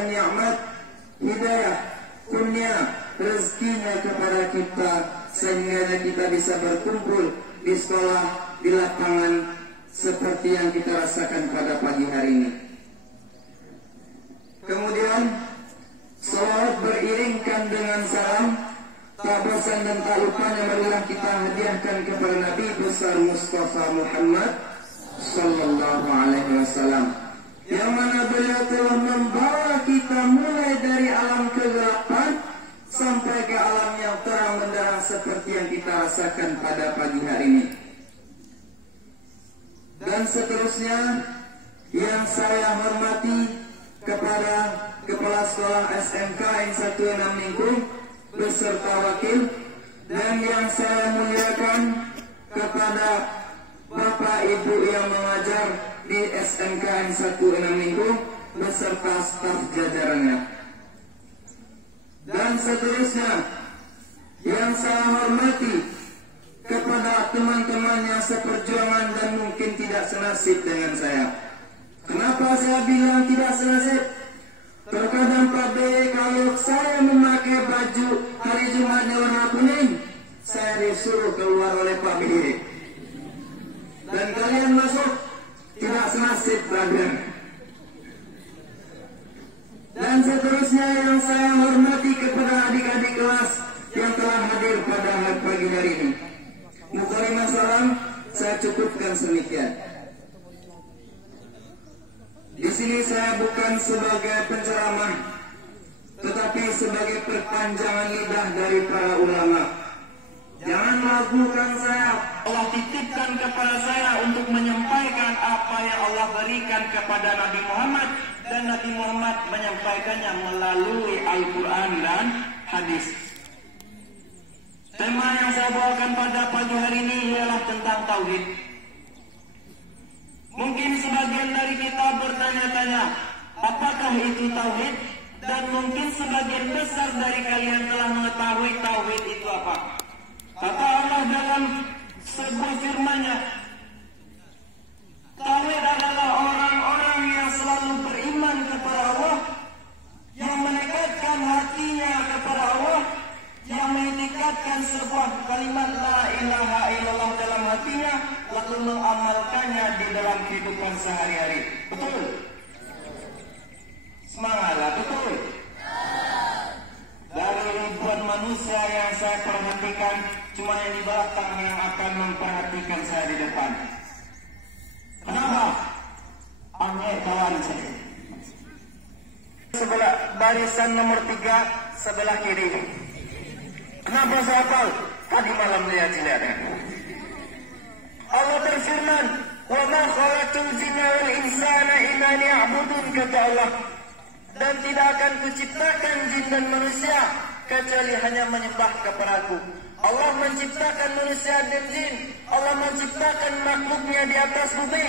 memberikan nikmat hidayah, kurnia, rezekinya kepada kita, sehingga kita bisa berkumpul di sekolah, di lapangan seperti yang kita rasakan pada pagi hari ini. Kemudian salawat beriringkan dengan salam, tak bosan dan tak lupanya marilah kita hadiahkan kepada Nabi besar Mustafa Muhammad sallallahu alaihi wasallam, yang mana beliau telah membawa kita mulai dari alam kegelapan sampai ke alam yang terang benderang seperti yang kita rasakan pada pagi hari ini. Dan seterusnya yang saya hormati kepada Kepala Sekolah SMK N16 Ningkung beserta wakil, dan yang saya muliakan kepada Bapak Ibu yang mengajar di SMK N16 Ningkung beserta staf jajarannya. Dan seterusnya yang saya hormati kepada teman-teman yang seperjuangan dan mungkin tidak senasib dengan saya. Kenapa saya bilang tidak senasib? Terkadang Pak B, kalau saya memakai baju hari Jumatnya warna kuning, saya disuruh keluar oleh Pak B. Dan kalian masuk tidak senasib, brother. Dan seterusnya yang saya hormati kepada adik-adik kelas yang telah hadir pada pagi hari ini. Mukalimah salam saya cukupkan sedemikian. Di sini saya bukan sebagai penceramah, tetapi sebagai perpanjangan lidah dari para ulama. Jangan ragukan saya. Allah titipkan kepada saya untuk menyampaikan apa yang Allah berikan kepada Nabi Muhammad, dan Nabi Muhammad menyampaikannya melalui Al-Quran dan hadis. Tema yang saya bawakan pada pagi hari ini ialah tentang tauhid. Mungkin sebagian dari kita bertanya-tanya, apakah itu tauhid? Dan mungkin sebagian besar dari kalian telah mengetahui tauhid itu apa. Kata Allah dalam sebuah firman-Nya, tauhid adalah orang-orang yang selalu beriman kepada Allah, yang menekadkan hatinya kepada Allah, yang mengitikadkan sebuah kalimat la ilaha illallah dalam hatinya, lalu mengamalkannya di dalam kehidupan sehari-hari. Betul? Semangatlah, betul? Dari ribuan manusia yang saya perhatikan, cuma yang di belakang yang akan memperhatikan saya di depan. Kenapa? Aneh kawan saya. Sebelah barisan nomor 3 sebelah kiri. Kenapa saya tahu? Tadi malam lihat. Allah berfirman, "Wa ma khalaqtul jinna wal insana illa liya'budun," kata Allah. Dan tidak akan kuciptakan jin dan manusia kecuali hanya menyembah kepadaku. Allah menciptakan manusia dan jin. Allah menciptakan makhluknya di atas bumi.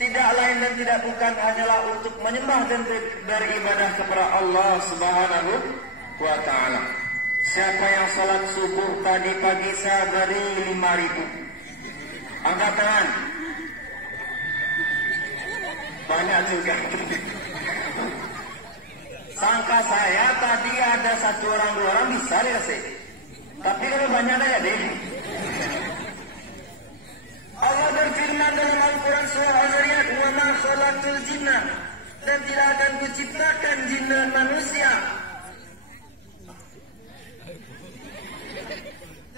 Tidak lain dan tidak bukan hanyalah untuk menyembah dan beribadah kepada Allah Subhanahu wa ta'ala. Siapa yang salat subuh tadi pagi saya beri 5.000. Angkat tangan. Banyak juga. Sangka saya tadi ada 1 orang 2 orang bisa dikasih. Tapi kalau banyak aja deh. Allah berfirman dalam Al-Quran surah Az-Zariyat, "Wa ma khalaqtul jinna," dan tidak akan kuciptakan jin dan manusia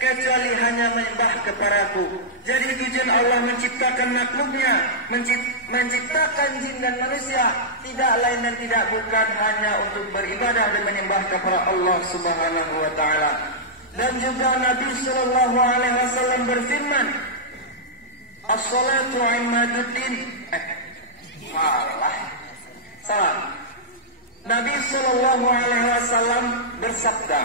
kecuali hanya menyembah kepadaku. Jadi tujuan Allah menciptakan makhluknya, menciptakan jin dan manusia, tidak lain dan tidak bukan hanya untuk beribadah dan menyembah kepada Allah Subhanahu wa ta'ala. Dan juga Nabi sallallahu alaihi wasallam berfirman, "As-salatu imaduddin." Salah. Nabi sallallahu alaihi wasallam bersabda,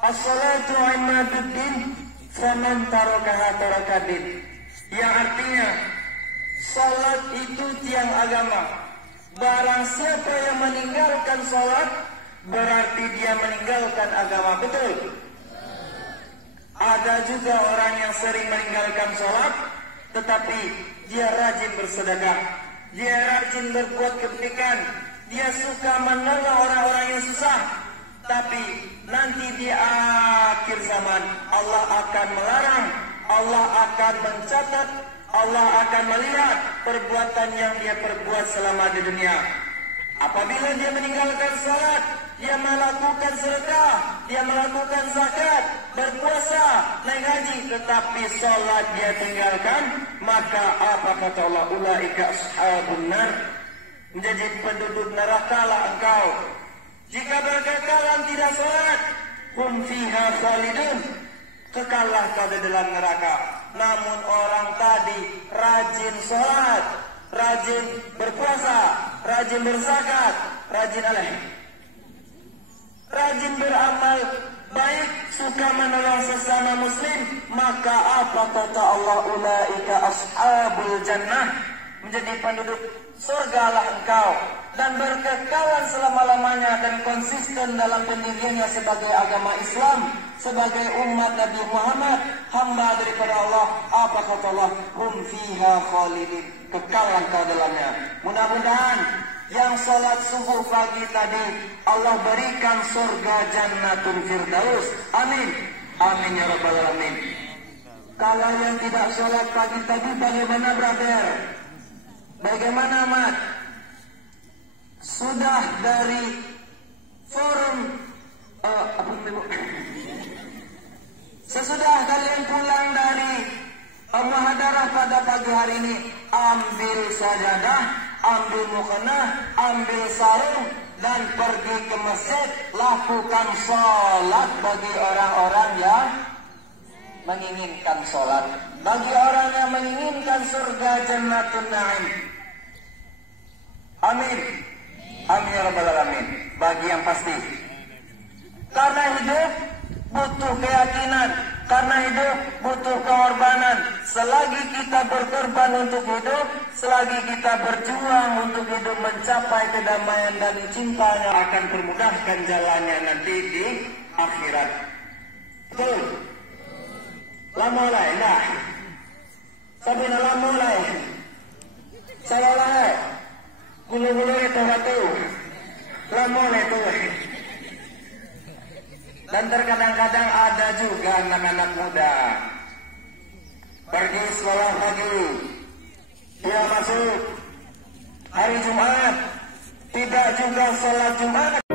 "As-salatu imaduddin, faman tarakaha tarakadin." Yang artinya, salat itu tiang agama. Barang siapa yang meninggalkan salat, berarti dia meninggalkan agama. Betul? Ada juga orang yang sering meninggalkan salat, tetapi dia rajin bersedekah, dia rajin berbuat kebaikan, dia suka menolong orang-orang yang susah. Tapi nanti di akhir zaman Allah akan melarang, Allah akan mencatat, Allah akan melihat perbuatan yang dia perbuat selama di dunia. Apabila dia meninggalkan salat, dia melakukan sedekah, dia melakukan zakat, berpuasa, naik haji, tetapi salat dia tinggalkan, maka apa kata Allah? Ulaika ashabun nar, menjadi penduduk neraka lah engkau. Jika berkekalan tidak salat, hum fiha khalidun, kekallah kau di dalam neraka. Namun orang tadi rajin salat, rajin berpuasa, rajin berzakat, rajin beramal baik, suka menolong sesama muslim, maka apa kata Allah? Ulaika ashabul jannah, menjadi penduduk surga lah engkau, dan berkekalan selama-lamanya dan konsisten dalam pendiriannya sebagai agama Islam, sebagai umat Nabi Muhammad, hamba daripada Allah. Apa kata Allah? Hum fiha khalidin, kekal engkau dalamnya. Mudah-mudahan yang salat subuh pagi tadi Allah berikan surga jannatul firdaus. Amin, amin ya rabbal alamin. Kalau yang tidak salat pagi tadi bagaimana, brother? Bagaimana, Mat? Sudah dari forum sesudah kalian pulang dari muhadarah pada pagi hari ini, ambil sajadah, ambil mukena, ambil sarung, dan pergi ke masjid, lakukan sholat bagi orang-orang yang menginginkan sholat, bagi orang yang menginginkan surga jannatun na'im. Amin, amin ya rabbal alamin. Bagi yang pasti, karena hidup butuh keyakinan, karena hidup butuh pengorbanan. Selagi kita berkorban untuk hidup, selagi kita berjuang untuk hidup, mencapai kedamaian dan cintanya akan permudahkan jalannya nanti di akhirat. Betul? Lama mulai, nah. Sabi na lama mulai. Salah lah. Gulu-gulu itu batu. Lama mulai itu. Dan terkadang-kadang ada juga anak-anak muda pergi sekolah pagi, dia masuk hari Jumat, tidak juga sholat Jumat.